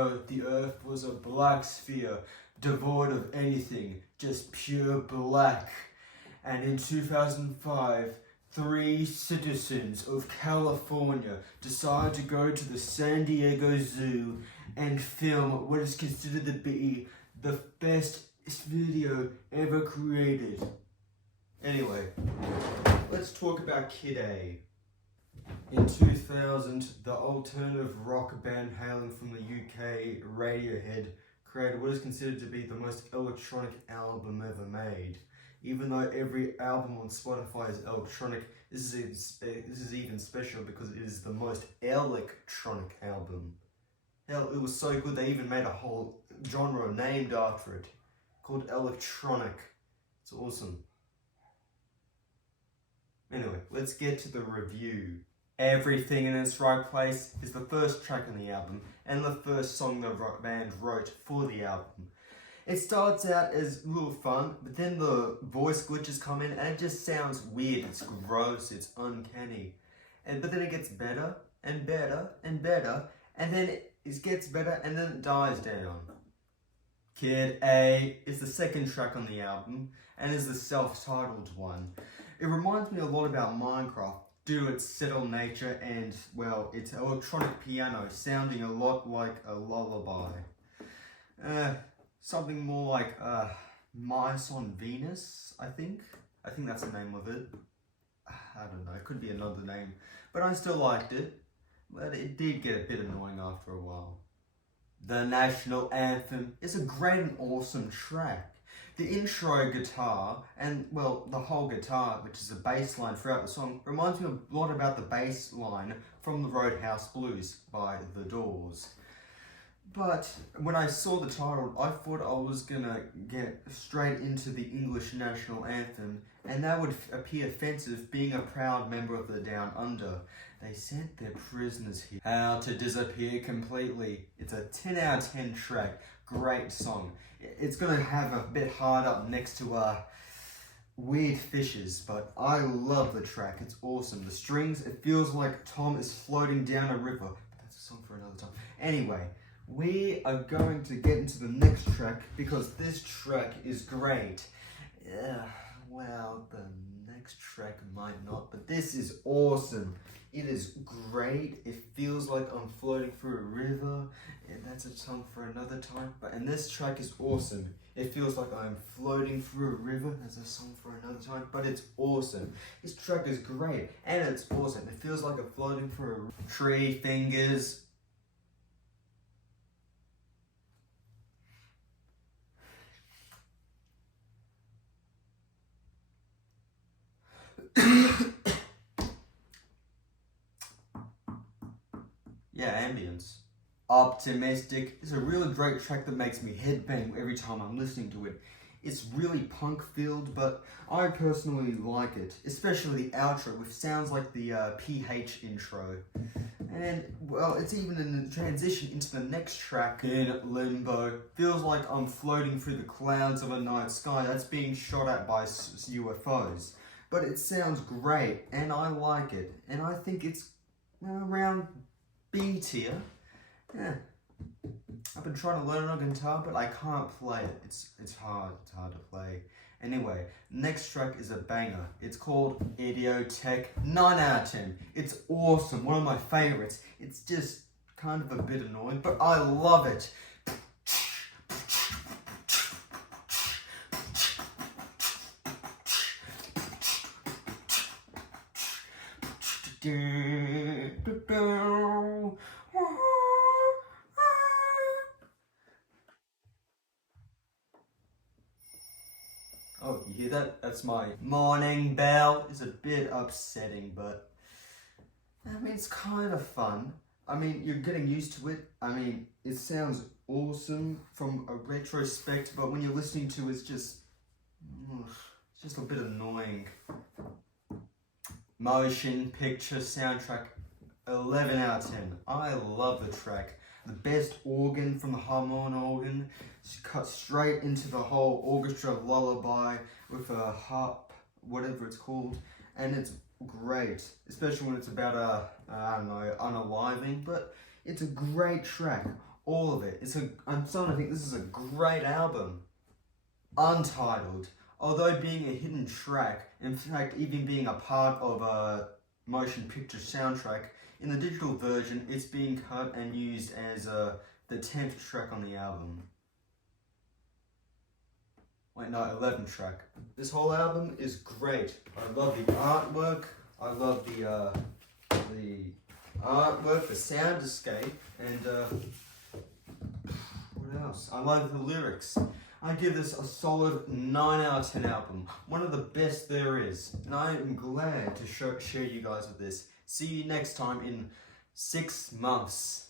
ago, the Earth was a black sphere, devoid of anything, just pure black. And in 2005, 3 citizens of California decided to go to the San Diego Zoo and film what is considered to be the best video ever created. Anyway, let's talk about Kid A. In 2000, the alternative rock band hailing from the UK, Radiohead, created what is considered to be the most electronic album ever made. Even though every album on Spotify is electronic, this is even special because it is the most electronic album. Hell, it was so good they even made a whole genre named after it, called electronic. It's awesome. Anyway, let's get to the review. Everything in Its Right Place is the first track on the album and the first song the band wrote for the album. It starts out as a little fun, but then the voice glitches come in and it just sounds weird. It's gross, it's uncanny. But then it gets better and better and better, and then it gets better and then it dies down. Kid A is the second track on the album and is the self-titled one. It reminds me a lot about Minecraft due to its settled nature and, well, its electronic piano sounding a lot like a lullaby. Something more like Mice on Venus, I think. I think that's the name of it. I don't know, it could be another name. But I still liked it. But it did get a bit annoying after a while. The National Anthem is a great and awesome track. The intro guitar, and well, the whole guitar, which is the bass line throughout the song, reminds me a lot about the bass line from the Roadhouse Blues by The Doors. But when I saw the title, I thought I was gonna get straight into the English National Anthem, and that would appear offensive being a proud member of the Down Under. They sent their prisoners here. How to Disappear Completely. It's a 10 out of 10 track. Great song. It's gonna have a bit hard up next to Weird Fishes, but I love the track. It's awesome. The strings, it feels like Tom is floating down a river. But that's a song for another time. Anyway, we are going to get into the next track because this track is great. Well, the next track might not, but this is awesome. It is great. It feels like I'm floating through a river, and that's a song for another time. And this track is awesome. It feels like I'm floating through a river. That's a song for another time, but it's awesome. This track is great, and it's awesome. It feels like I'm floating through a Tree Fingers. Yeah, ambience. Optimistic is a really great track that makes me headbang every time I'm listening to it. It's really punk filled, but I personally like it, especially the outro, which sounds like the PH intro. And, well, it's even in the transition into the next track, In Limbo. Feels like I'm floating through the clouds of a night sky that's being shot at by UFOs. But it sounds great, and I like it. And I think it's around B tier. Yeah. I've been trying to learn on guitar, but I can't play it. It's hard to play. Anyway, next track is a banger. It's called Idiotech. 9 out of 10. It's awesome, one of my favorites. It's just kind of a bit annoying, but I love it. Oh, you hear that? That's my morning bell. It's a bit upsetting, but I mean, it's kind of fun. I mean, you're getting used to it. I mean, it sounds awesome from a retrospect, but when you're listening to it, it's just a bit annoying. Motion Picture Soundtrack, 11 out of 10. I love the track. The best organ from the Harmon organ, just cut straight into the whole orchestra lullaby with a harp, whatever it's called, and it's great, especially when it's about I don't know, unaliving, but it's a great track. All of it. I'm starting to think this is a great album. Untitled. Although being a hidden track, in fact even being a part of a motion picture soundtrack, in the digital version it's being cut and used as the 10th track on the album. Wait, no, 11th track. This whole album is great. I love the artwork. I love the artwork, the soundscape, and what else? I love the lyrics. I give this a solid 9 out of 10 album. One of the best there is. And I am glad to share you guys with this. See you next time in 6 months.